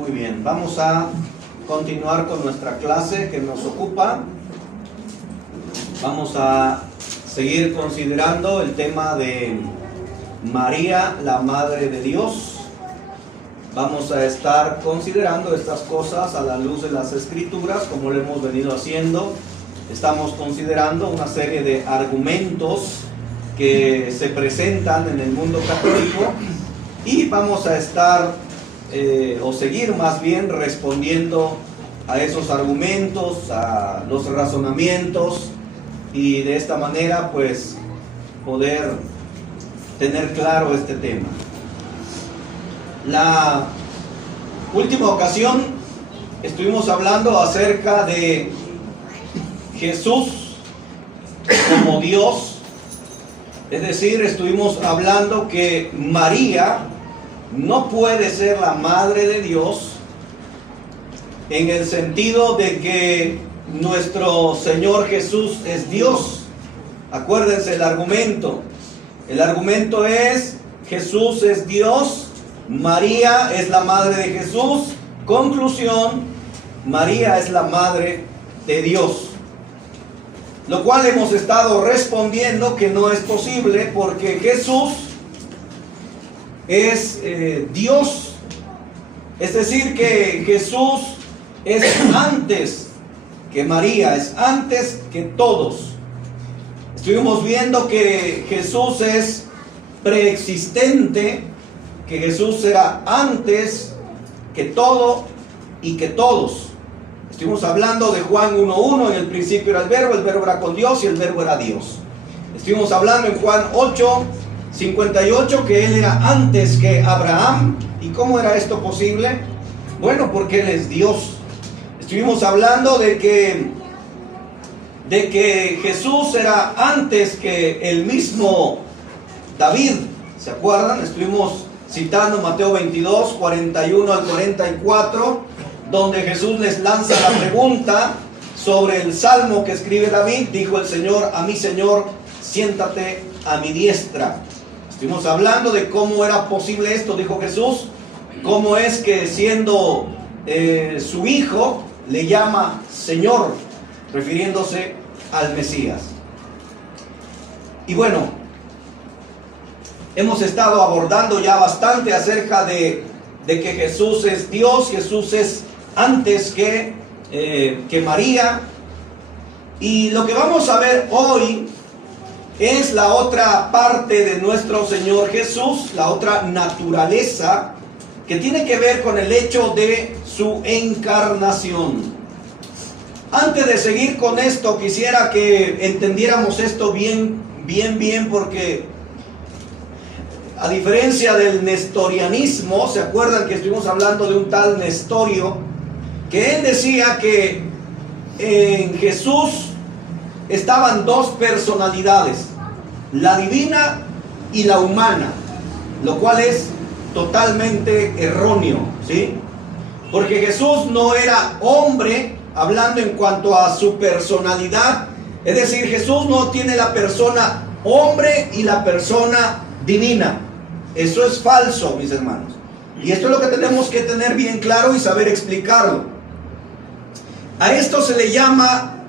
Muy bien, vamos a continuar con nuestra clase que nos ocupa. Vamos a seguir considerando el tema de María, la Madre de Dios. Vamos a estar considerando estas cosas a la luz de las Escrituras, como lo hemos venido haciendo. Estamos considerando una serie de argumentos que se presentan en el mundo católico y vamos a estar, o seguir más bien, respondiendo a esos argumentos, a los razonamientos, y de esta manera pues poder tener claro este tema. La última ocasión estuvimos hablando acerca de Jesús como Dios, es decir, estuvimos hablando que María no puede ser la madre de Dios en el sentido de que nuestro Señor Jesús es Dios. Acuérdense el argumento. El argumento es: Jesús es Dios, María es la madre de Jesús. Conclusión: María es la madre de Dios. Lo cual hemos estado respondiendo que no es posible, porque Jesús es Dios. Es decir, que Jesús es antes que María, es antes que todos. Estuvimos viendo que Jesús es preexistente, que Jesús era antes que todo y que todos. Estuvimos hablando de Juan 1:1, en el principio era el verbo era con Dios y el verbo era Dios. Estuvimos hablando en Juan 8:58 que Él era antes que Abraham. ¿Y cómo era esto posible? Bueno, porque Él es Dios. Estuvimos hablando de que Jesús era antes que el mismo David. ¿Se acuerdan? Estuvimos citando Mateo 22, 41 al 44, donde Jesús les lanza la pregunta sobre el salmo que escribe David. Dijo el Señor a mi Señor: siéntate a mi diestra. Estuvimos hablando de cómo era posible esto, dijo Jesús. Cómo es que siendo su hijo le llama Señor, refiriéndose al Mesías. Y bueno, hemos estado abordando ya bastante acerca de que Jesús es Dios. Jesús es antes que María. Y lo que vamos a ver hoy es la otra parte de nuestro Señor Jesús, la otra naturaleza, que tiene que ver con el hecho de su encarnación. Antes de seguir con esto, quisiera que entendiéramos esto bien, porque a diferencia del nestorianismo, ¿se acuerdan que estuvimos hablando de un tal Nestorio? Que él decía que en Jesús estaban dos personalidades, la divina y la humana, lo cual es totalmente erróneo, ¿sí? Porque Jesús no era hombre, hablando en cuanto a su personalidad. Es decir, Jesús no tiene la persona hombre y la persona divina. Eso es falso, mis hermanos. Y esto es lo que tenemos que tener bien claro y saber explicarlo. A esto se le llama,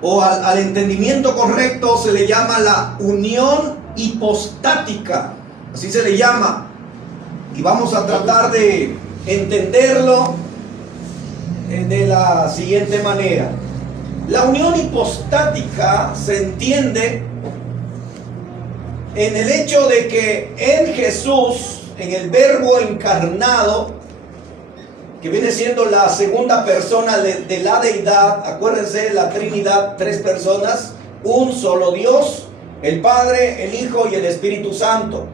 o al entendimiento correcto, se le llama la unión hipostática. Así se le llama. Y vamos a tratar de entenderlo de la siguiente manera. La unión hipostática se entiende en el hecho de que en Jesús, en el verbo encarnado, que viene siendo la segunda persona de la deidad. Acuérdense, la Trinidad, tres personas, un solo Dios, el Padre, el Hijo y el Espíritu Santo.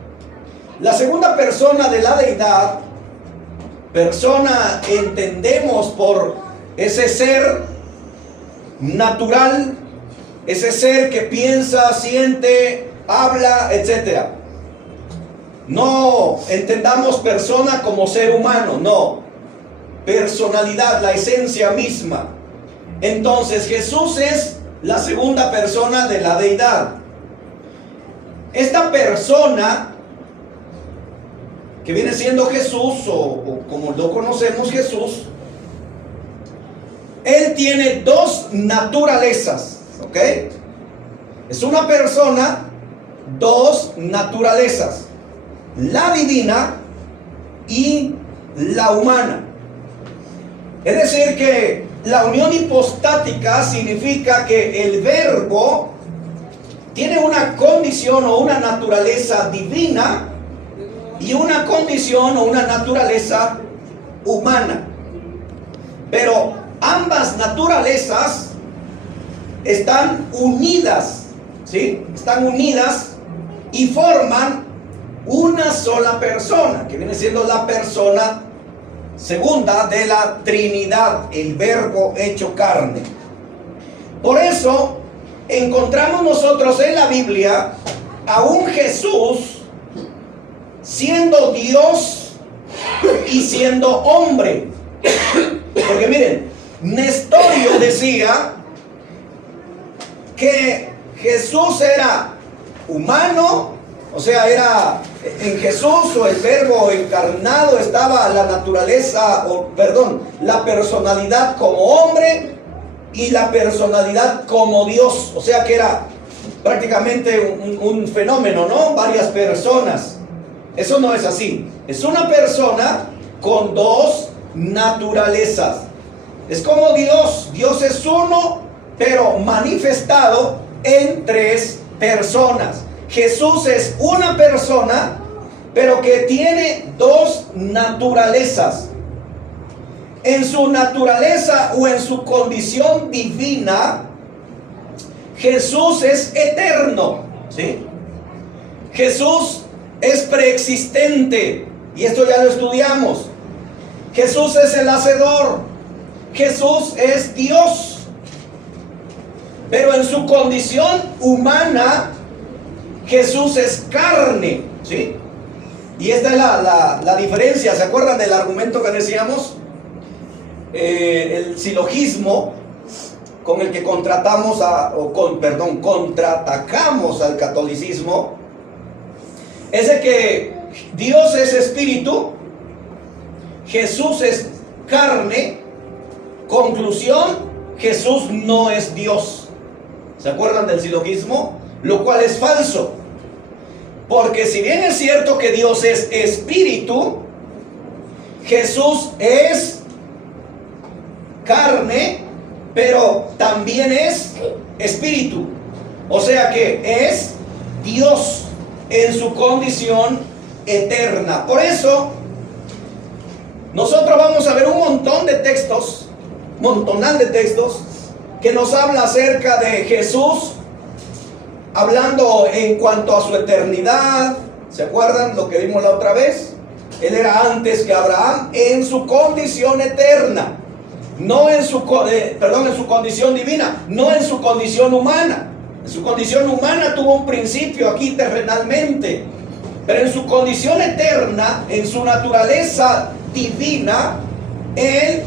La segunda persona de la deidad, persona entendemos por ese ser natural, ese ser que piensa, siente, habla, etc. No entendamos persona como ser humano, no. Personalidad, la esencia misma. Entonces Jesús es la segunda persona de la deidad. Esta persona que viene siendo Jesús, o como lo conocemos Jesús, Él tiene dos naturalezas, ¿ok? Es una persona, dos naturalezas, la divina y la humana. Es decir, que la unión hipostática significa que el verbo tiene una condición o una naturaleza divina y una condición o una naturaleza humana. Pero ambas naturalezas están unidas, ¿sí? Están unidas y forman una sola persona, que viene siendo la persona segunda de la Trinidad, el Verbo hecho carne. Por eso encontramos nosotros en la Biblia a un Jesús siendo Dios y siendo hombre. Porque miren, Nestorio decía que Jesús era humano, o sea, era en Jesús, o el verbo encarnado, estaba la naturaleza, la personalidad como hombre y la personalidad como Dios. O sea que era prácticamente un fenómeno, ¿no? Varias personas. Eso no es así. Es una persona con dos naturalezas. Es como Dios. Dios es uno, pero manifestado en tres personas. Jesús es una persona, pero que tiene dos naturalezas. En su naturaleza o en su condición divina, Jesús es eterno, ¿sí? Jesús es preexistente, y esto ya lo estudiamos. Jesús es el hacedor. Jesús es Dios. Pero en su condición humana, Jesús es carne, ¿sí? Y esta es la diferencia. ¿Se acuerdan del argumento que decíamos? El silogismo con el que contraatacamos al catolicismo es de que Dios es espíritu, Jesús es carne. Conclusión: Jesús no es Dios. ¿Se acuerdan del silogismo? Lo cual es falso, porque si bien es cierto que Dios es espíritu, Jesús es carne, pero también es espíritu. O sea que es Dios en su condición eterna. Por eso nosotros vamos a ver un montón de textos, montonal de textos, que nos habla acerca de Jesús, hablando en cuanto a su eternidad. ¿Se acuerdan lo que vimos la otra vez? Él era antes que Abraham en su condición eterna, no en su condición divina, no en su condición humana. En su condición humana tuvo un principio aquí terrenalmente, pero en su condición eterna, en su naturaleza divina, Él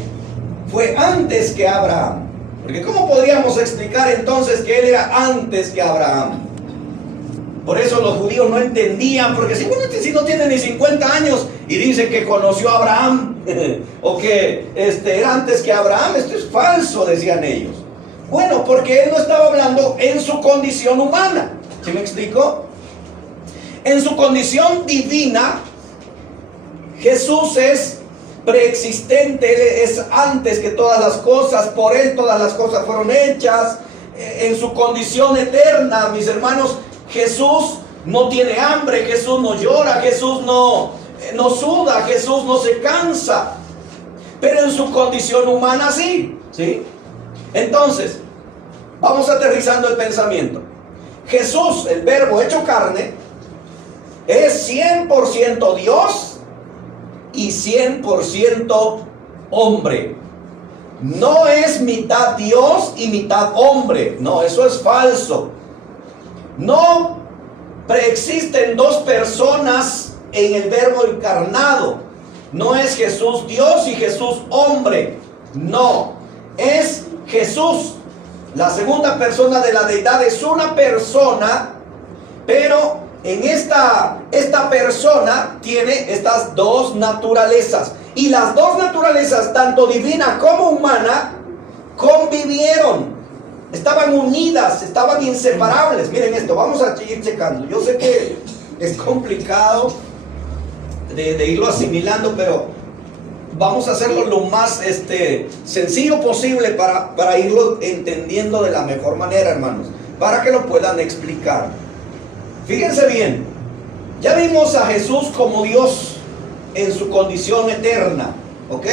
fue antes que Abraham. Porque ¿cómo podríamos explicar entonces que Él era antes que Abraham? Por eso los judíos no entendían, porque si no tiene ni 50 años y dice que conoció a Abraham o que era antes que Abraham, esto es falso, decían ellos. Bueno, porque Él no estaba hablando en su condición humana. ¿Sí me explico? En su condición divina, Jesús es preexistente. Él es antes que todas las cosas, por Él todas las cosas fueron hechas. En su condición eterna, mis hermanos, Jesús no tiene hambre, Jesús no llora, Jesús no suda, Jesús no se cansa, pero en su condición humana sí, ¿sí? Entonces, vamos aterrizando el pensamiento. Jesús, el verbo hecho carne, es 100% Dios y 100% hombre. No es mitad Dios y mitad hombre. No, eso es falso. No preexisten dos personas en el verbo encarnado. No es Jesús Dios y Jesús hombre. No, es Jesús. La segunda persona de la deidad es una persona, pero esta persona tiene estas dos naturalezas. Y las dos naturalezas, tanto divina como humana, convivieron. Estaban unidas, estaban inseparables. Miren esto, vamos a seguir checando. Yo sé que es complicado de irlo asimilando, pero vamos a hacerlo lo más sencillo posible para irlo entendiendo de la mejor manera, hermanos, para que lo puedan explicar. Fíjense bien, ya vimos a Jesús como Dios en su condición eterna, ¿ok?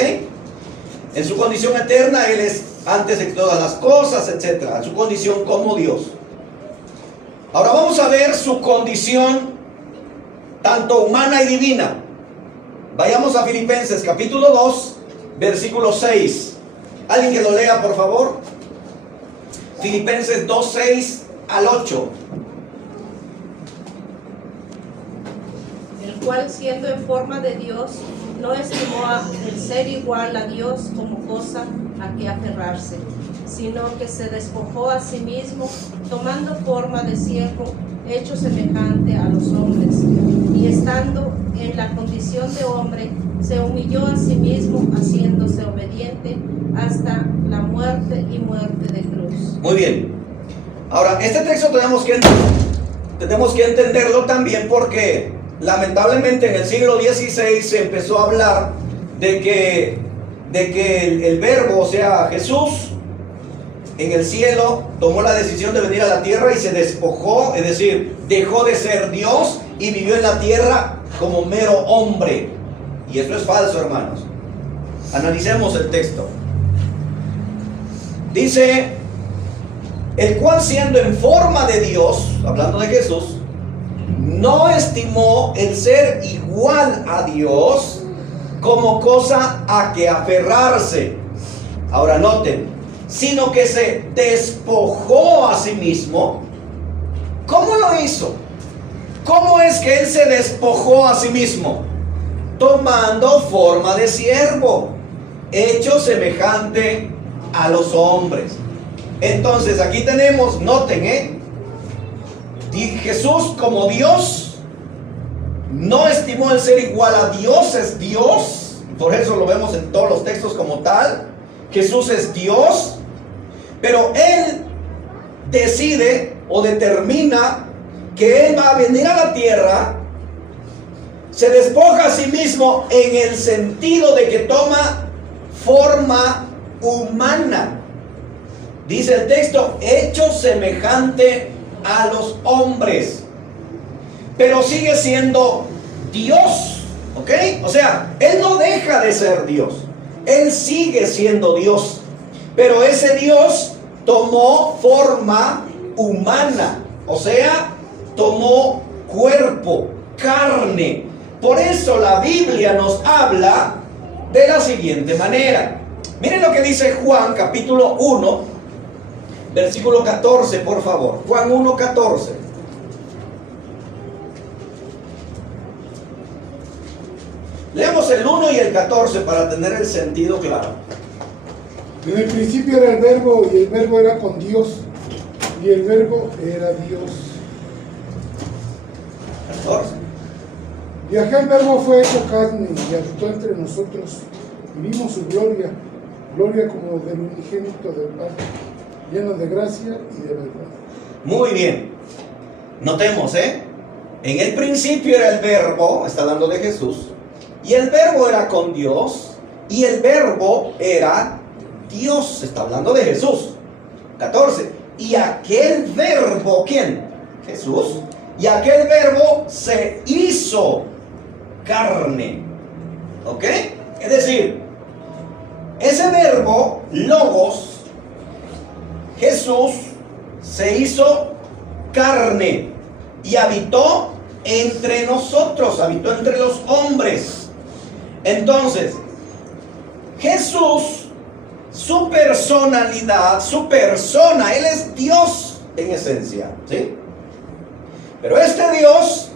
En su condición eterna, Él es antes de todas las cosas, etc. En su condición como Dios. Ahora vamos a ver su condición tanto humana y divina. Vayamos a Filipenses capítulo 2, versículo 6. Alguien que lo lea, por favor. Filipenses 2, 6 al 8. El cual, siendo en forma de Dios, no estimó el ser igual a Dios como cosa a que aferrarse, sino que se despojó a sí mismo, tomando forma de siervo, hecho semejante a los hombres, y estando en la condición de hombre, se humilló a sí mismo, haciéndose obediente hasta la muerte y muerte de cruz. Muy bien. Ahora, este texto tenemos que entenderlo también porque lamentablemente en el siglo XVI se empezó a hablar de que el verbo, o sea, Jesús, en el cielo tomó la decisión de venir a la tierra y se despojó, es decir, dejó de ser Dios y vivió en la tierra como mero hombre. Y eso es falso, hermanos. Analicemos el texto. Dice, el cual siendo en forma de Dios, hablando de Jesús, no estimó el ser igual a Dios como cosa a que aferrarse. Ahora noten, sino que se despojó a sí mismo. ¿Cómo lo hizo? ¿Cómo es que Él se despojó a sí mismo? Tomando forma de siervo, hecho semejante a los hombres. Entonces aquí tenemos, noten, Jesús como Dios no estimó el ser igual a Dios, es Dios. Por eso lo vemos en todos los textos como tal. Jesús es Dios, pero Él decide o determina que Él va a venir a la tierra, se despoja a sí mismo en el sentido de que toma forma humana. Dice el texto, hecho semejante a los hombres, pero sigue siendo Dios, ¿ok? O sea, Él no deja de ser Dios, Él sigue siendo Dios, pero ese Dios tomó forma humana, o sea, tomó cuerpo, carne. Por eso la Biblia nos habla de la siguiente manera. Miren lo que dice Juan capítulo 1, versículo 14, por favor. Juan 1, 14. Leemos el 1 y el 14 para tener el sentido claro. En el principio era el verbo, y el verbo era con Dios, y el verbo era Dios. 14. Y aquel verbo fue hecho carne y habitó entre nosotros, y vimos su gloria, gloria como del unigénito del Padre, lleno de gracia y de verdad. Muy bien. Notemos, en el principio era el verbo, está hablando de Jesús, y el verbo era con Dios, y el verbo era Dios, está hablando de Jesús. 14. Y aquel verbo, ¿quién? Jesús. Y aquel verbo se hizo carne. ¿Ok? Es decir, ese verbo, logos, Jesús, se hizo carne y habitó entre nosotros, habitó entre los hombres. Entonces, Jesús, su personalidad, su persona, Él es Dios en esencia, ¿sí? Pero este Dios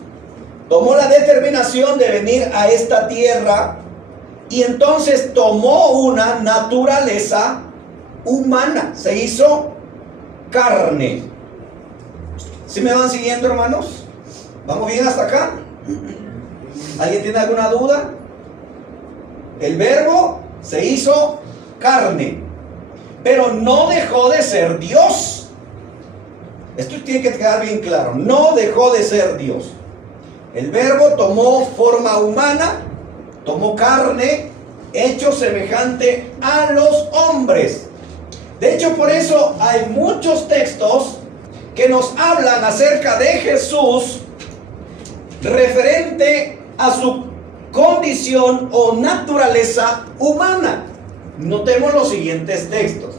tomó la determinación de venir a esta tierra y entonces tomó una naturaleza humana, se hizo carne. ¿Sí me van siguiendo, hermanos? ¿Vamos bien hasta acá? ¿Alguien tiene alguna duda? El Verbo se hizo carne, pero no dejó de ser Dios. Esto tiene que quedar bien claro. No dejó de ser Dios. El Verbo tomó forma humana, tomó carne, hecho semejante a los hombres. De hecho, por eso hay muchos textos que nos hablan acerca de Jesús referente a su condición o naturaleza humana. Notemos los siguientes textos.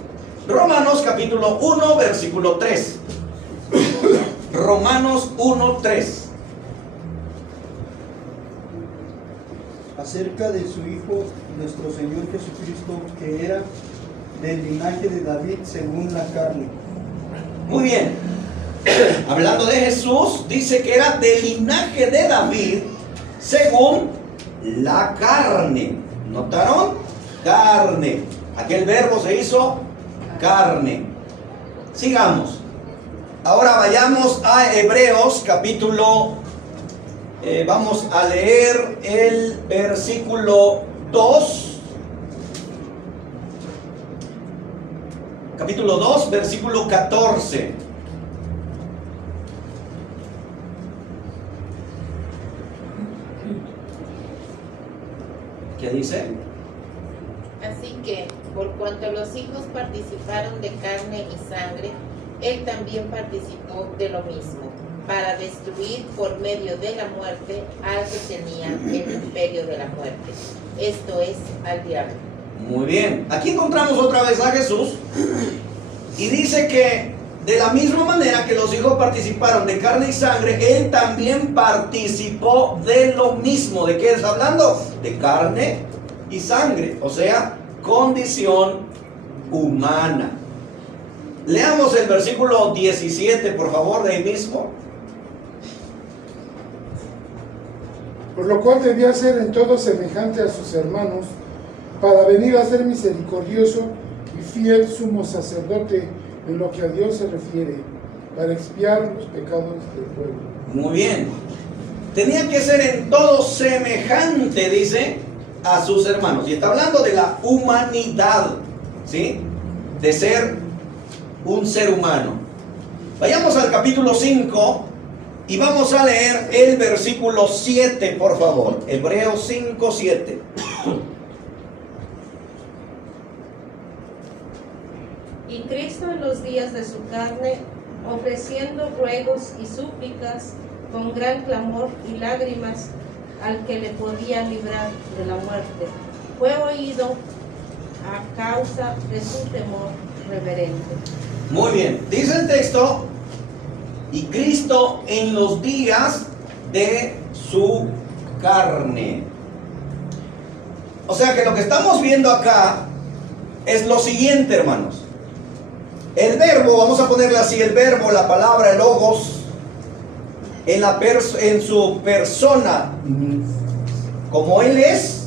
Romanos capítulo 1, versículo 3. Romanos 1, 3. Acerca de su Hijo, nuestro Señor Jesucristo, que era del linaje de David según la carne. Muy bien. Hablando de Jesús, dice que era del linaje de David según la carne. ¿Notaron? Carne. Aquel verbo se hizo carne. Sigamos. Ahora vayamos a Hebreos capítulo, vamos a leer el versículo 2. Capítulo 2, versículo 14. ¿Qué dice? Así que, por cuanto los hijos participaron de carne y sangre, él también participó de lo mismo, para destruir por medio de la muerte al que tenía el imperio de la muerte, esto es, al diablo. Muy bien, aquí encontramos otra vez a Jesús y dice que de la misma manera que los hijos participaron de carne y sangre, él también participó de lo mismo. ¿De qué está hablando? De carne y sangre, o sea, condición humana. Leamos el versículo 17, por favor, de ahí mismo. Por lo cual debía ser en todo semejante a sus hermanos, para venir a ser misericordioso y fiel sumo sacerdote en lo que a Dios se refiere, para expiar los pecados del pueblo. Muy bien. Tenía que ser en todo semejante, dice, a sus hermanos. Y está hablando de la humanidad, ¿sí? De ser un ser humano. Vayamos al capítulo 5 y vamos a leer el versículo 7, por favor. Hebreos 5, 7. Y Cristo en los días de su carne, ofreciendo ruegos y súplicas con gran clamor y lágrimas al que le podía librar de la muerte, fue oído a causa de su temor reverente. Muy bien, dice el texto, y Cristo en los días de su carne. O sea que lo que estamos viendo acá es lo siguiente, hermanos. El verbo, vamos a ponerle así, el verbo, la palabra, el logos, en su persona, como Él es,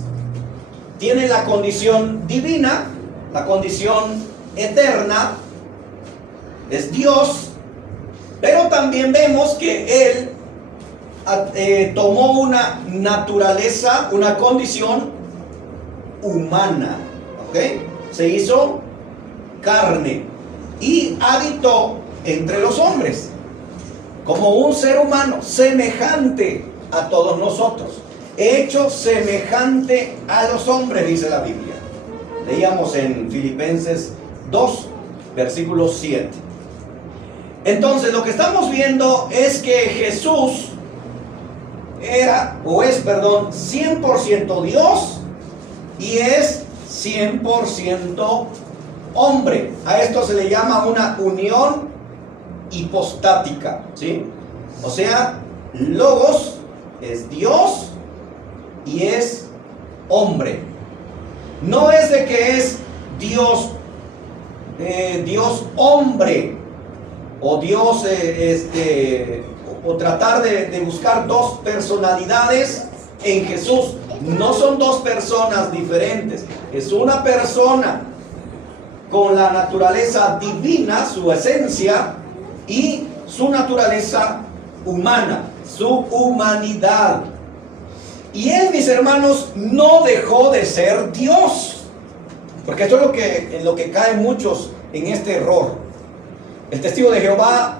tiene la condición divina, la condición eterna, es Dios, pero también vemos que Él tomó una naturaleza, una condición humana, ¿ok? Se hizo carne y habitó entre los hombres como un ser humano semejante a todos nosotros, hecho semejante a los hombres, dice la Biblia. Leíamos en Filipenses 2, versículo 7. Entonces lo que estamos viendo es que Jesús es 100% Dios y es 100% hombre. A esto se le llama una unión hipostática, ¿sí? O sea, Logos es Dios y es hombre. No es de que es Dios hombre o Dios o tratar de buscar dos personalidades en Jesús. No son dos personas diferentes, es una persona con la naturaleza divina, su esencia, y su naturaleza humana, su humanidad. Y él, mis hermanos, no dejó de ser Dios. Porque esto es en lo que caen muchos en este error. El testigo de Jehová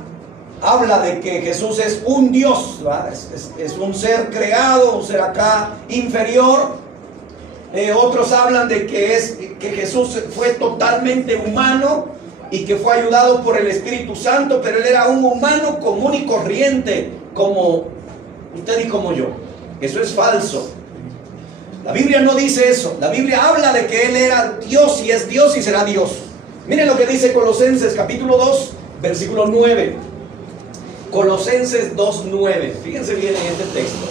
habla de que Jesús es un Dios, es un ser creado, un ser acá inferior. Otros hablan de que Jesús fue totalmente humano y que fue ayudado por el Espíritu Santo, pero él era un humano común y corriente, como usted y como yo. Eso es falso. La Biblia no dice eso. La Biblia habla de que él era Dios y es Dios y será Dios. Miren lo que dice Colosenses capítulo 2, versículo 9. Colosenses 2:9. Fíjense bien en este texto.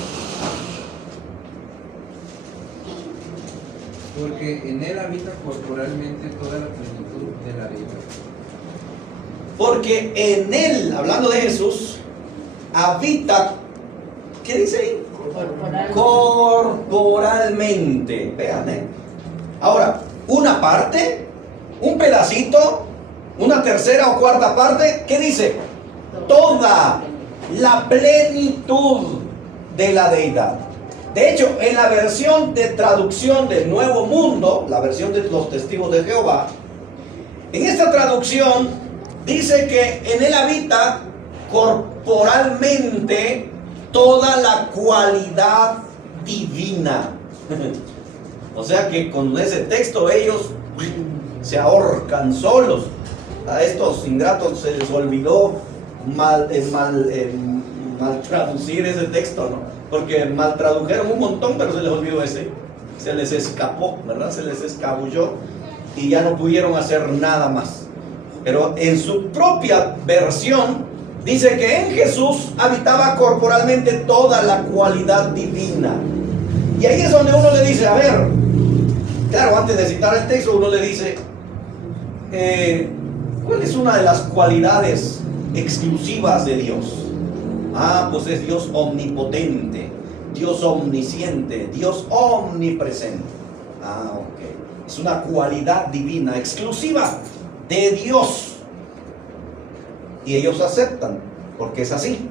Porque en él habita corporalmente toda la plenitud de la vida. Porque en él, hablando de Jesús, habita, ¿qué dice ahí? Corporalmente. Vean, Ahora, una parte, un pedacito, una tercera o cuarta parte, ¿qué dice? Toda la plenitud de la deidad. De hecho, en la versión de traducción del Nuevo Mundo, la versión de los Testigos de Jehová, en esta traducción dice que en él habita corporalmente toda la cualidad divina. O sea que con ese texto ellos se ahorcan solos. A estos ingratos se les olvidó mal traducir ese texto, ¿no? Porque mal tradujeron un montón, pero se les olvidó ese. Se les escapó, ¿verdad? Se les escabulló y ya no pudieron hacer nada más. Pero en su propia versión dice que en Jesús habitaba corporalmente toda la cualidad divina. Y ahí es donde uno le dice, a ver, claro, antes de citar el texto, uno le dice, ¿cuál es una de las cualidades exclusivas de Dios? Ah, pues es Dios omnipotente, Dios omnisciente, Dios omnipresente. Ah, ok. Es una cualidad divina, exclusiva de Dios. Y ellos aceptan, porque es así.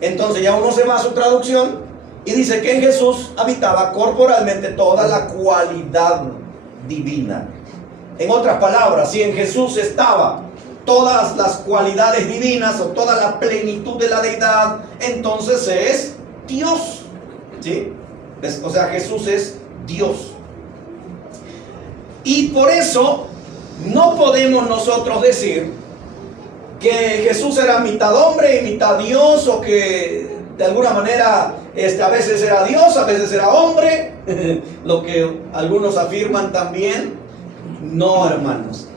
Entonces ya uno se va a su traducción y dice que en Jesús habitaba corporalmente toda la cualidad divina. En otras palabras, si en Jesús estaba todas las cualidades divinas o toda la plenitud de la deidad, entonces es Dios. ¿Sí? O sea, Jesús es Dios. Y por eso no podemos nosotros decir que Jesús era mitad hombre y mitad Dios, o que de alguna manera a veces era Dios, a veces era hombre, lo que algunos afirman también. No, hermanos.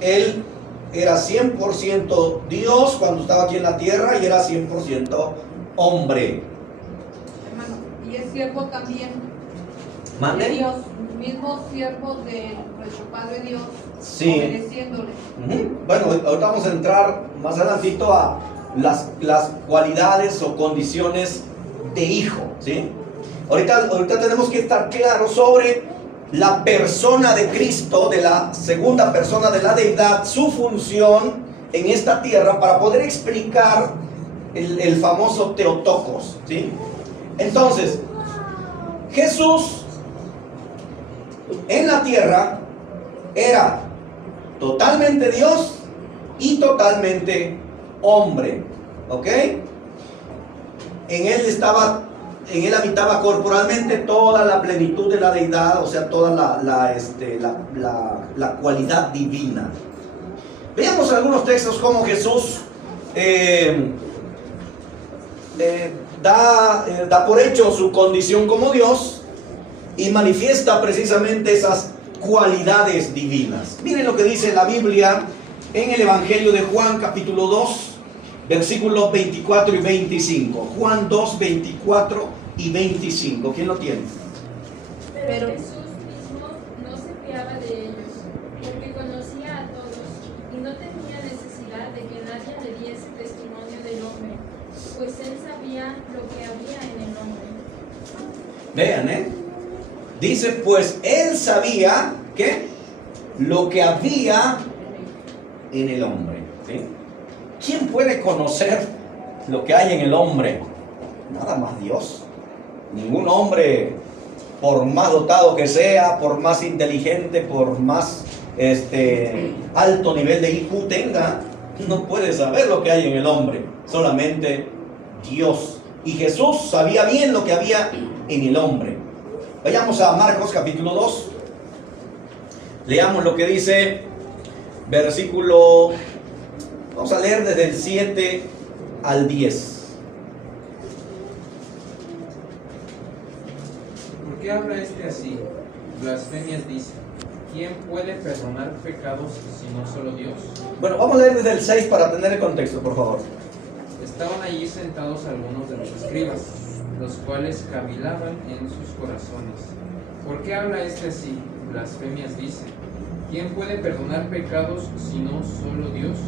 Él era 100% Dios cuando estaba aquí en la tierra y era 100% hombre. Hermano, y es siervo también ¿Mande? de Dios, mismo siervo de nuestro Padre Dios, Sí. obedeciéndole. Bueno, ahorita vamos a entrar más adelantito a las cualidades o condiciones de hijo, ¿sí? Ahorita tenemos que estar claros sobre la persona de Cristo, de la segunda persona de la deidad, su función en esta tierra, para poder explicar el famoso Theotokos, ¿sí? Entonces, Jesús en la tierra era totalmente Dios y totalmente hombre, ¿ok? En él habitaba corporalmente toda la plenitud de la deidad, o sea, toda la cualidad divina. Veamos algunos textos como Jesús da por hecho su condición como Dios y manifiesta precisamente esas cualidades divinas. Miren lo que dice la Biblia en el Evangelio de Juan, capítulo 2, versículos 24 y 25. Juan 2, 24 y 25. ¿Quién lo tiene? Pero Jesús mismo no se fiaba de ellos, porque conocía a todos y no tenía necesidad de que nadie le diese testimonio del hombre, pues él sabía lo que había en el hombre. Vean, dice, pues él sabía que lo que había en el hombre, ¿sí? ¿Quién puede conocer lo que hay en el hombre? nada más Dios. Ningún hombre, por más dotado que sea, por más inteligente, por más alto nivel de IQ tenga, no puede saber lo que hay en el hombre, solamente Dios. Y Jesús sabía bien lo que había en el hombre. Vayamos a Marcos capítulo 2. Leamos lo que dice versículo, vamos a leer desde el 7 al 10. ¿Por qué habla así? Blasfemias dice. ¿Quién puede perdonar pecados sino solo Dios? Bueno, vamos a leer desde el 6 para tener el contexto, por favor. Estaban allí sentados algunos de los escribas, los cuales cavilaban en sus corazones. ¿Por qué habla así? Blasfemias dice. ¿Quién puede perdonar pecados sino solo Dios?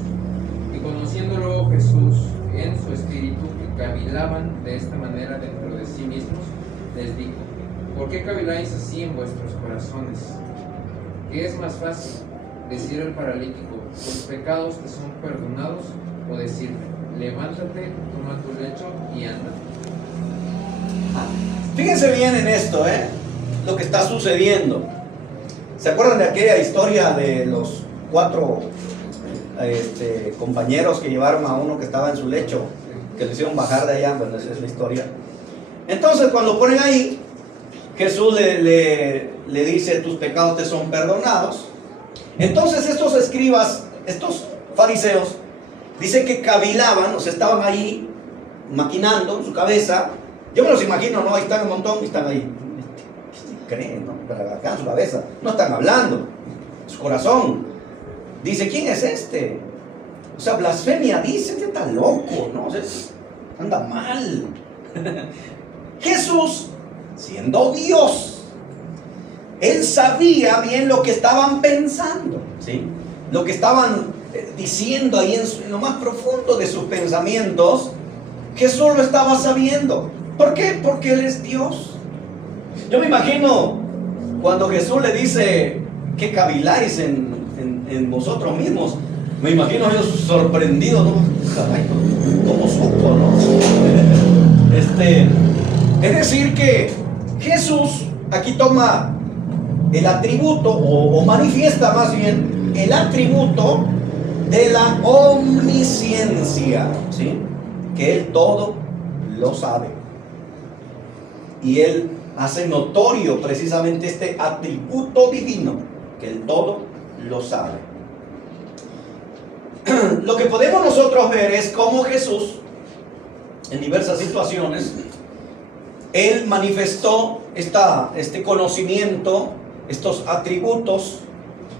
Y conociéndolo Jesús en su espíritu, que cavilaban de esta manera dentro de sí mismos, les dijo: ¿por qué caviláis así en vuestros corazones? ¿Qué es más fácil? Decir al paralítico: tus pecados te son perdonados, o decirle: levántate, toma tu lecho y anda. Fíjense bien en esto, lo que está sucediendo. ¿Se acuerdan de aquella historia de los 4 compañeros que llevaron a uno que estaba en su lecho, que le hicieron bajar de allá? Bueno, esa es la historia. Entonces, cuando ponen ahí, Jesús le dice: tus pecados te son perdonados. Entonces estos escribas, estos fariseos, dice que cavilaban, o sea, estaban ahí maquinando en su cabeza. Yo me los imagino, ¿no? Ahí están un montón y están ahí. ¿Qué creen, no? Pero acá en su cabeza no están hablando. Su corazón dice: ¿quién es este? O sea, blasfemia dice, este está loco, ¿no? O sea, anda mal. Jesús, siendo Dios, Él sabía bien lo que estaban pensando, ¿sí? Lo que estaban diciendo ahí en lo más profundo de sus pensamientos. Jesús lo estaba sabiendo. ¿Por qué? Porque Él es Dios. Yo me imagino cuando Jesús le dice: ¿qué caviláis en vosotros mismos? Me imagino ellos sorprendidos, ¿no? Caray, ¿cómo supo, no? Es decir que Jesús aquí toma el atributo, o manifiesta más bien el atributo de la omnisciencia, ¿sí? Que Él todo lo sabe. Y Él hace notorio precisamente este atributo divino, que Él todo lo sabe. Lo que podemos nosotros ver es cómo Jesús, en diversas situaciones, Él manifestó este conocimiento, estos atributos.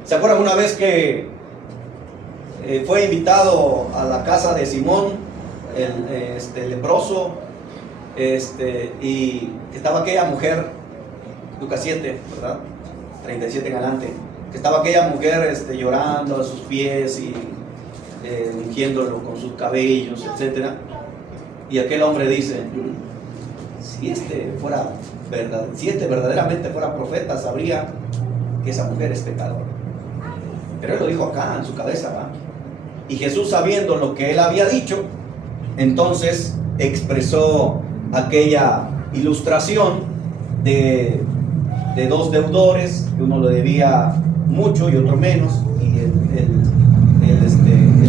¿Se acuerdan una vez que fue invitado a la casa de Simón, el leproso, y estaba aquella mujer, Lucas 7, ¿verdad? 37 en adelante, que estaba aquella mujer llorando a sus pies y ungiéndolo con sus cabellos, etcétera? Y aquel hombre dice: si este verdaderamente fuera profeta, sabría que esa mujer es pecadora. Pero Él lo dijo acá en su cabeza, ¿va? Y Jesús, sabiendo lo que Él había dicho, entonces expresó aquella ilustración de 2 deudores, que uno le debía mucho y otro menos, y el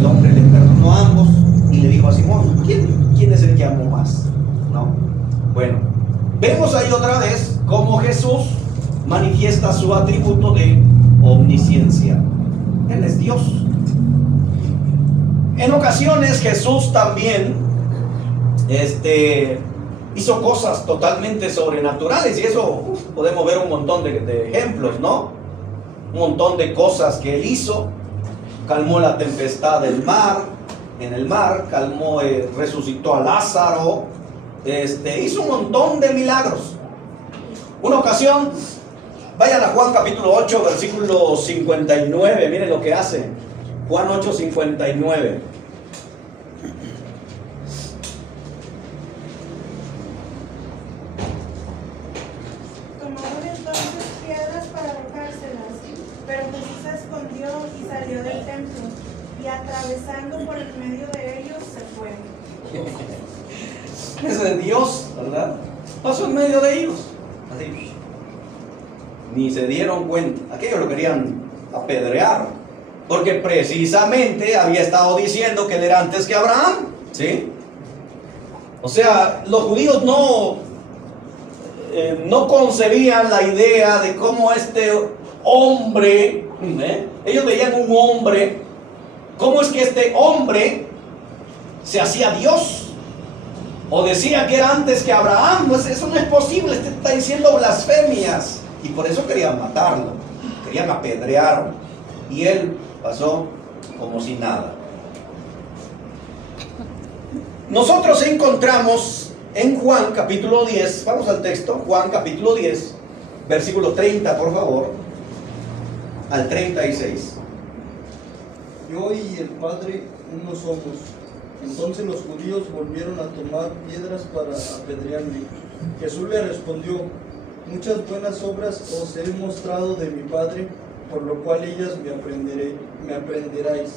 hombre le perdonó a ambos y le dijo a Simón: ¿quién es el que amó más? ¿No? Bueno, vemos ahí otra vez cómo Jesús manifiesta su atributo de omnisciencia. Él es Dios. En ocasiones Jesús también hizo cosas totalmente sobrenaturales, y eso podemos ver un montón de ejemplos, ¿no? Un montón de cosas que Él hizo. Calmó la tempestad del mar, en el mar, resucitó a Lázaro, hizo un montón de milagros. Una ocasión, vayan a Juan capítulo 8, versículo 59, miren lo que hace. Juan 8, 59. Tomaron entonces piedras para arrojárselas, pero Jesús se escondió y salió del templo, y atravesando por el medio de ellos se fue. Ese de Dios, ¿verdad? Pasó en medio de ellos. Así. Ni se dieron cuenta. Aquellos lo querían apedrear, porque precisamente había estado diciendo que él era antes que Abraham, ¿sí? O sea, los judíos no concebían la idea de cómo este hombre, ellos veían un hombre, cómo es que este hombre se hacía Dios, o decía que era antes que Abraham. Pues eso no es posible, este está diciendo blasfemias, y por eso querían matarlo, querían apedrearlo, y él pasó como si nada. Nosotros encontramos en Juan capítulo 10, vamos al texto, Juan capítulo 10, versículo 30, por favor, al 36. Yo y el Padre uno somos. Entonces los judíos volvieron a tomar piedras para apedrearme. Jesús le respondió: muchas buenas obras os he mostrado de mi Padre, por lo cual ellas me aprenderáis.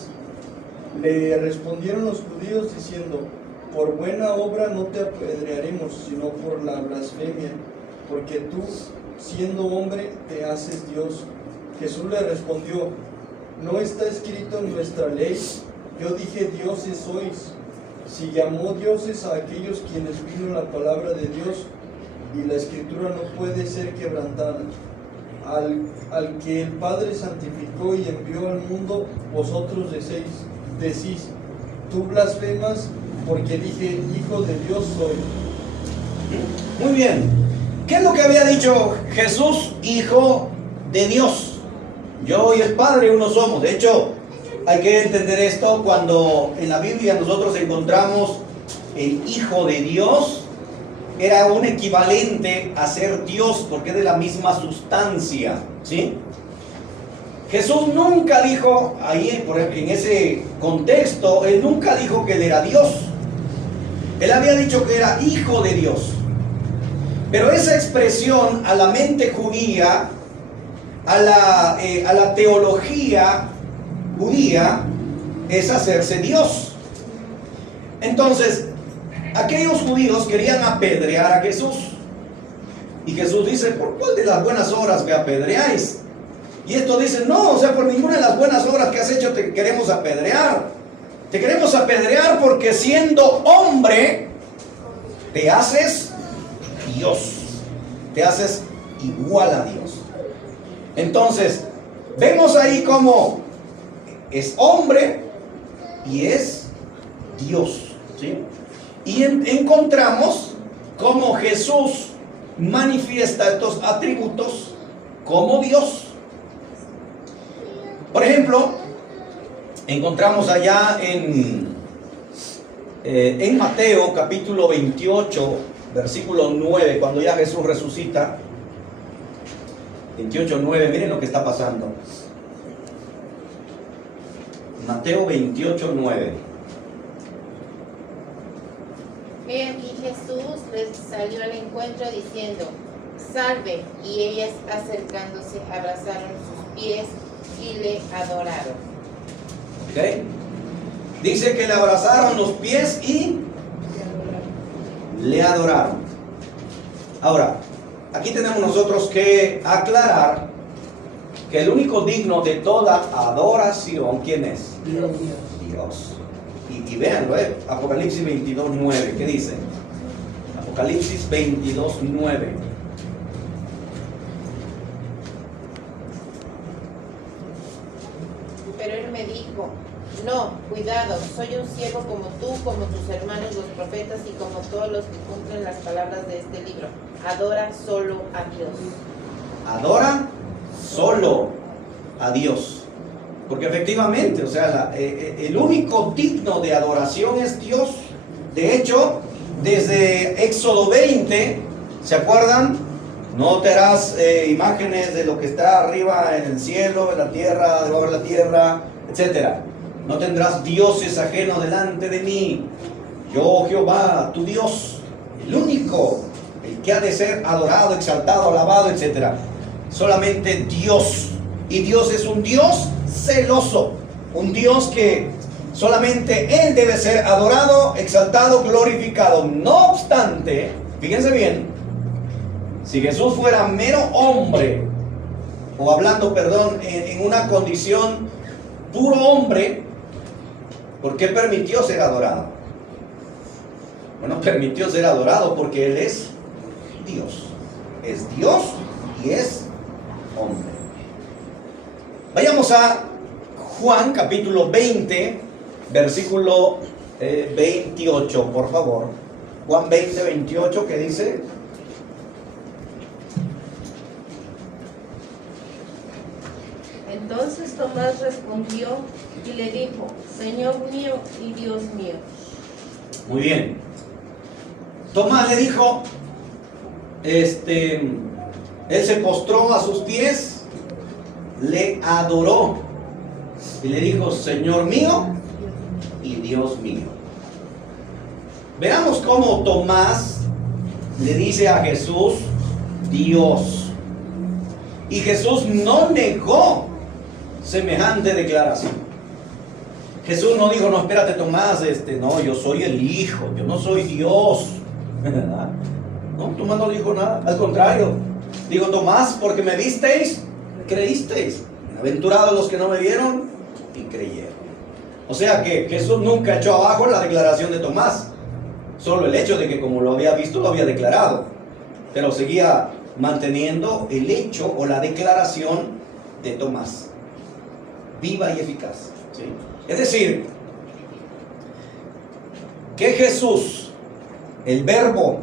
Le respondieron los judíos diciendo: por buena obra no te apedrearemos, sino por la blasfemia, porque tú, siendo hombre, te haces Dios. Jesús le respondió: ¿no está escrito en nuestra ley? Yo dije, dioses sois. Si llamó dioses a aquellos quienes vino la palabra de Dios, y la escritura no puede ser quebrantada. Al que el Padre santificó y envió al mundo, vosotros decís, tú blasfemas, porque dije, hijo de Dios soy. Muy bien. ¿Qué es lo que había dicho Jesús? Hijo de Dios. Yo y el Padre uno somos. De hecho, hay que entender esto cuando en la Biblia nosotros encontramos el Hijo de Dios. Era un equivalente a ser Dios, porque es de la misma sustancia, ¿sí? Jesús nunca dijo, ahí en ese contexto, él nunca dijo que él era Dios. Él había dicho que era Hijo de Dios. Pero esa expresión a la mente judía, a la teología judía, es hacerse Dios. Entonces, aquellos judíos querían apedrear a Jesús. Y Jesús dice, ¿por cuál de las buenas obras me apedreáis? Y esto dice, no, o sea, por ninguna de las buenas obras que has hecho te queremos apedrear. Te queremos apedrear porque siendo hombre, te haces Dios. Te haces igual a Dios. Entonces, vemos ahí cómo es hombre y es Dios, ¿sí? Y encontramos cómo Jesús manifiesta estos atributos como Dios. Por ejemplo, encontramos allá en Mateo capítulo 28, versículo 9, cuando ya Jesús resucita. 28:9, miren lo que está pasando. Mateo 28:9. He aquí Jesús les salió al encuentro diciendo, salve, y ellas acercándose abrazaron sus pies y le adoraron. ¿Okay? Dice que le abrazaron los pies y le adoraron. Ahora, aquí tenemos nosotros que aclarar que el único digno de toda adoración, ¿quién es? Dios. Dios. Y véanlo, Apocalipsis 22:9, ¿qué dice? Apocalipsis 22:9. Pero él me dijo, no, cuidado, soy un siervo como tú, como tus hermanos los profetas y como todos los que cumplen las palabras de este libro. Adora solo a Dios. Adora solo a Dios. Porque efectivamente, o sea, el único digno de adoración es Dios. De hecho, desde Éxodo 20, ¿se acuerdan? No te harás imágenes de lo que está arriba en el cielo, en la tierra, debajo de la tierra, etc. No tendrás dioses ajenos delante de mí. Yo, Jehová, tu Dios, el único, el que ha de ser adorado, exaltado, alabado, etc. Solamente Dios. Y Dios es un Dios celoso, un Dios que Solamente Él debe ser adorado, exaltado, glorificado. No obstante, fíjense bien, si Jesús fuera mero hombre, o hablando, perdón, en una condición puro hombre, ¿por qué permitió ser adorado? Bueno, permitió ser adorado porque Él es Dios. Es Dios y es hombre. Vayamos a Juan capítulo 20, versículo 28, por favor. Juan 20, 28, ¿qué dice? Entonces Tomás respondió y le dijo: Señor mío y Dios mío. Muy bien. Tomás le dijo, él se postró a sus pies, le adoró y le dijo: Señor mío y Dios mío. Veamos cómo Tomás le dice a Jesús Dios. Y Jesús no negó semejante declaración. Jesús no dijo: no, espérate, Tomás, no, yo soy el Hijo, yo no soy Dios. No, Tomás no dijo nada, al contrario, dijo: Tomás, porque me visteis, creísteis. Bienaventurados los que no me vieron y creyeron. O sea que Jesús nunca echó abajo la declaración de Tomás, solo el hecho de que como lo había visto, lo había declarado, pero seguía manteniendo el hecho o la declaración de Tomás, viva y eficaz, ¿sí? Es decir, que Jesús, el Verbo,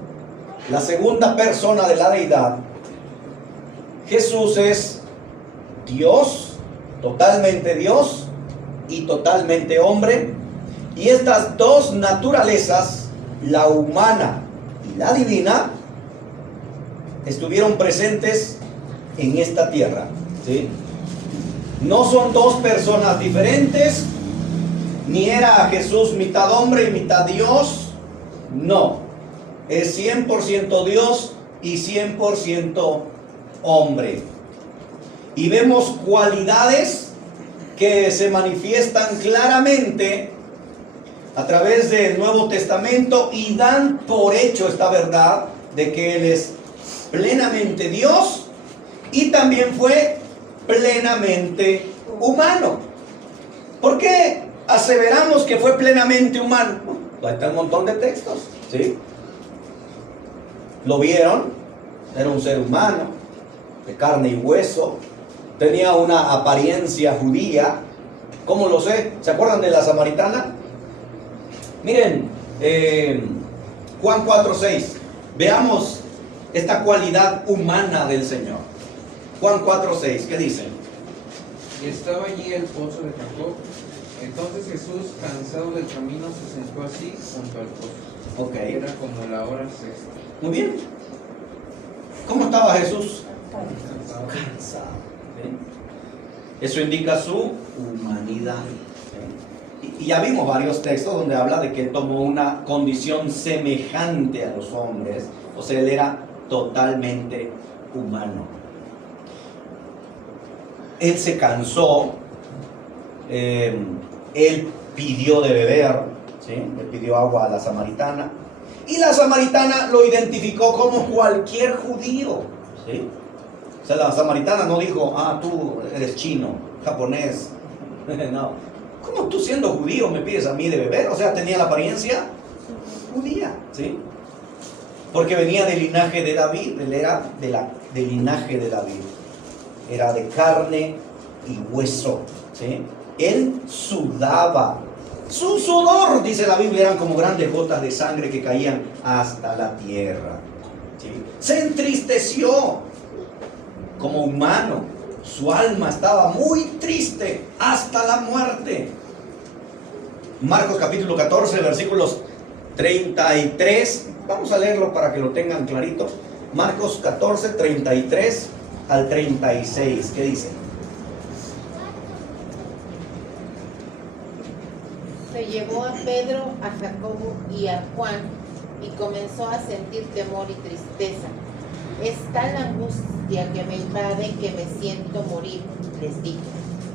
la segunda persona de la deidad, Jesús es Dios, totalmente Dios y totalmente hombre, y estas dos naturalezas, la humana y la divina, estuvieron presentes en esta tierra, ¿sí? No son dos personas diferentes, ni era Jesús mitad hombre y mitad Dios, no, es 100% Dios y 100% hombre. Y vemos cualidades que se manifiestan claramente a través del Nuevo Testamento y dan por hecho esta verdad de que Él es plenamente Dios y también fue plenamente humano. ¿Por qué aseveramos que fue plenamente humano? Ahí está un montón de textos, ¿sí? Lo vieron, era un ser humano de carne y hueso, tenía una apariencia judía. ¿Cómo lo sé? ¿Se acuerdan de la samaritana? Miren, Juan 4:6, veamos esta cualidad humana del Señor. Juan 4:6, ¿qué dice? Y estaba allí el pozo de Jacob. Entonces Jesús, cansado del camino, se sentó así junto al pozo. Ok. Era como la hora sexta. Muy bien. ¿Cómo estaba Jesús? Cansado. Cansado. ¿Sí? Eso indica su humanidad. ¿Sí? Y ya vimos varios textos donde habla de que Él tomó una condición semejante a los hombres. O sea, Él era totalmente humano. Él se cansó, Él pidió de beber, ¿sí? Le pidió agua a la samaritana, y la samaritana lo identificó como cualquier judío, ¿sí? O sea, la samaritana no dijo: ah, tú eres chino, japonés. No, ¿cómo tú siendo judío me pides a mí de beber? O sea, tenía la apariencia judía, ¿sí? Porque venía del linaje de David, él era del linaje de David. Era de carne y hueso, ¿sí? Él sudaba. Su sudor, dice la Biblia, eran como grandes gotas de sangre que caían hasta la tierra, ¿sí? Se entristeció como humano. Su alma estaba muy triste hasta la muerte. Marcos capítulo 14, versículos 33. Vamos a leerlo para que lo tengan clarito. Marcos 14, 33 al 36, ¿qué dice? Se llevó a Pedro, a Jacobo y a Juan y comenzó a sentir temor y tristeza. Es tal angustia que me invade que me siento morir, les dijo.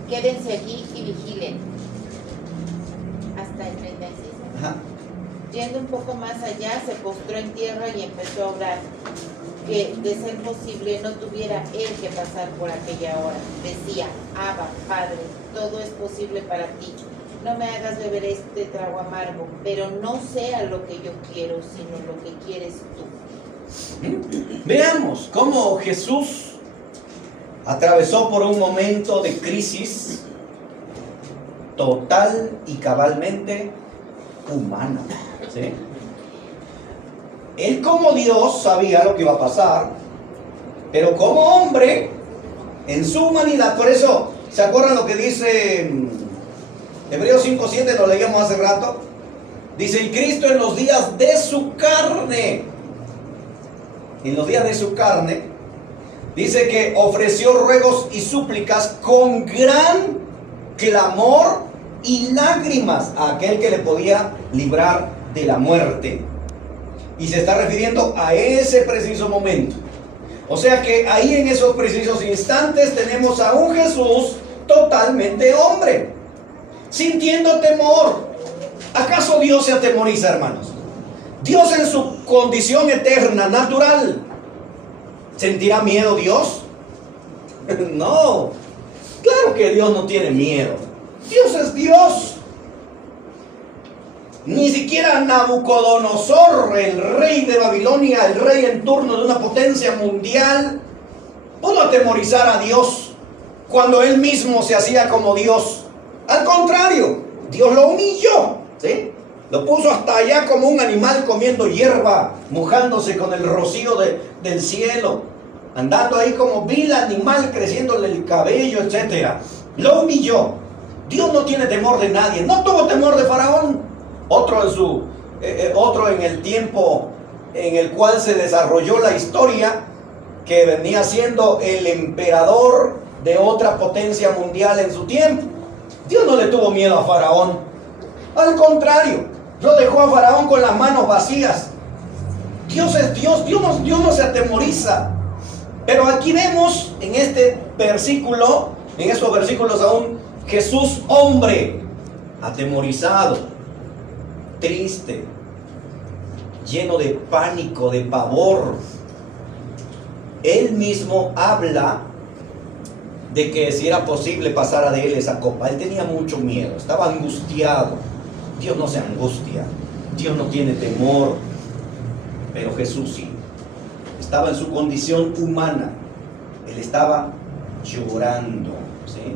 Quédense allí y vigilen. hasta el 36. Ajá. Yendo un poco más allá, se postró en tierra y empezó a orar, que de ser posible no tuviera él que pasar por aquella hora. Decía: Abba, Padre, todo es posible para ti. No me hagas beber este trago amargo, pero no sea lo que yo quiero, sino lo que quieres tú. Veamos cómo Jesús atravesó por un momento de crisis total y cabalmente humana, ¿sí? Él como Dios sabía lo que iba a pasar, pero como hombre, en su humanidad, por eso, ¿se acuerdan lo que dice Hebreos 5:7? Lo leíamos hace rato. Dice: y Cristo en los días de su carne, en los días de su carne, dice que ofreció ruegos y súplicas con gran clamor y lágrimas a aquel que le podía librar de la muerte. Y se está refiriendo a ese preciso momento. O sea que ahí en esos precisos instantes tenemos a un Jesús totalmente hombre, sintiendo temor. ¿Acaso Dios se atemoriza, hermanos? Dios en su condición eterna, natural, ¿sentirá miedo Dios? No, claro que Dios no tiene miedo. Dios es Dios. Ni siquiera Nabucodonosor, el rey de Babilonia, el rey en turno de una potencia mundial, pudo atemorizar a Dios cuando él mismo se hacía como Dios. Al contrario, Dios lo humilló, ¿sí? Lo puso hasta allá como un animal comiendo hierba, mojándose con el rocío del cielo, andando ahí como vil animal, creciéndole el cabello, etc. Lo humilló. Dios no tiene temor de nadie. No tuvo temor de Faraón. Otro en el tiempo en el cual se desarrolló la historia, que venía siendo el emperador de otra potencia mundial en su tiempo. Dios no le tuvo miedo a Faraón. Al contrario, lo dejó a Faraón con las manos vacías. Dios es Dios. Dios no se atemoriza. Pero aquí vemos en este versículo, en esos versículos aún, Jesús hombre, atemorizado, triste, lleno de pánico, de pavor. Él mismo habla de que si era posible pasara de él esa copa. Él tenía mucho miedo, estaba angustiado. Dios no se angustia, Dios no tiene temor, pero Jesús sí. Estaba en su condición humana, él estaba llorando, ¿sí?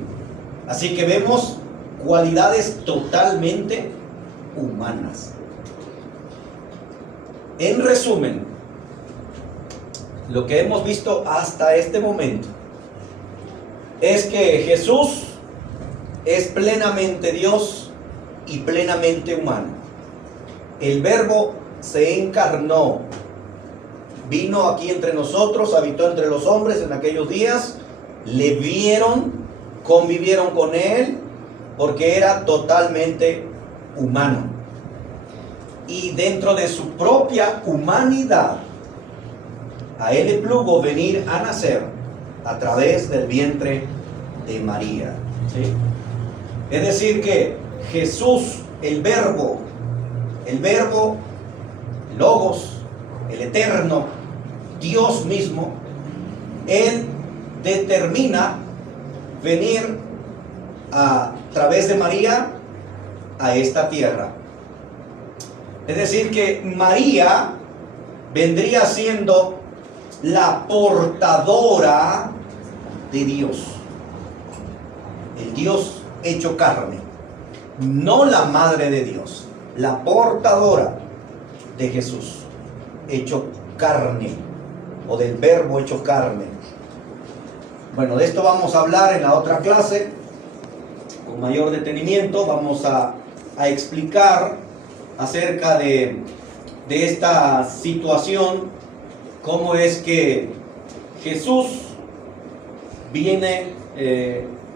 Así que vemos cualidades totalmente humanas. En resumen, lo que hemos visto hasta este momento es que Jesús es plenamente Dios y plenamente humano. El Verbo se encarnó, vino aquí entre nosotros, habitó entre los hombres en aquellos días, le vieron, convivieron con él, porque era totalmente humano. Y dentro de su propia humanidad, a él le plugo venir a nacer a través del vientre de María, ¿sí? Es decir que Jesús, el Verbo, Logos, el Eterno, Dios mismo, él determina venir a través de María a esta tierra. Es decir que María vendría siendo la portadora de Dios, el Dios hecho carne, no la madre de Dios, la portadora de Jesús hecho carne, o del Verbo hecho carne. Bueno, de esto vamos a hablar en la otra clase con mayor detenimiento. Vamos a explicar acerca de esta situación, cómo es que Jesús viene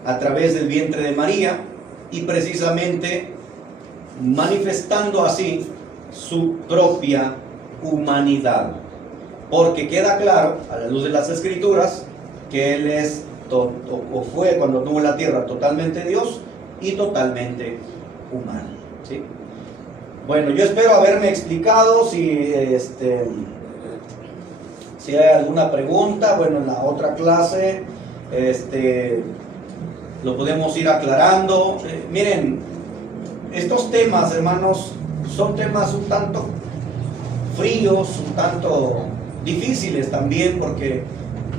a través del vientre de María y precisamente manifestando así su propia humanidad, porque queda claro a la luz de las Escrituras que Él es o fue cuando tuvo la tierra totalmente Dios y totalmente humano. ¿sí? Bueno, yo espero haberme explicado. Si hay alguna pregunta, bueno, en la otra clase lo podemos ir aclarando. Miren, estos temas, hermanos, son temas un tanto fríos, un tanto difíciles también, porque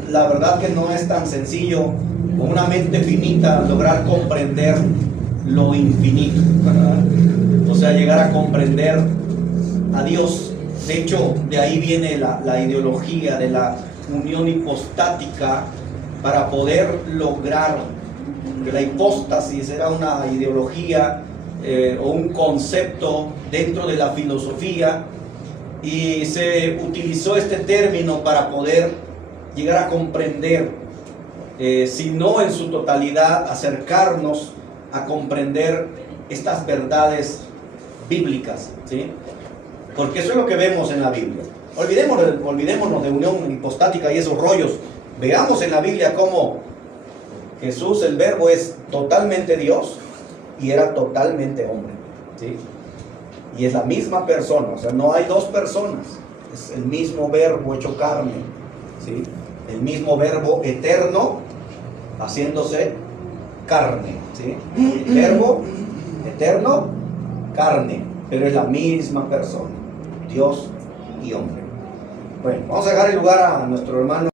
la verdad que no es tan sencillo con una mente finita lograr comprender lo infinito, ¿verdad? O sea, llegar a comprender a Dios. De hecho, de ahí viene la ideología de la unión hipostática, para poder lograr que la hipóstasis era una ideología o un concepto dentro de la filosofía, y se utilizó este término para poder llegar a comprender, si no en su totalidad, acercarnos a comprender estas verdades bíblicas, ¿sí? Porque eso es lo que vemos en la Biblia. Olvidémonos de unión hipostática y esos rollos. Veamos en la Biblia cómo Jesús, el Verbo, es totalmente Dios y era totalmente hombre, ¿sí? Y es la misma persona, o sea, no hay dos personas, es el mismo Verbo hecho carne, ¿sí? El mismo Verbo eterno haciéndose carne, ¿sí? Verbo eterno, carne, pero es la misma persona, Dios y hombre. Bueno, vamos a dejar el lugar a nuestro hermano.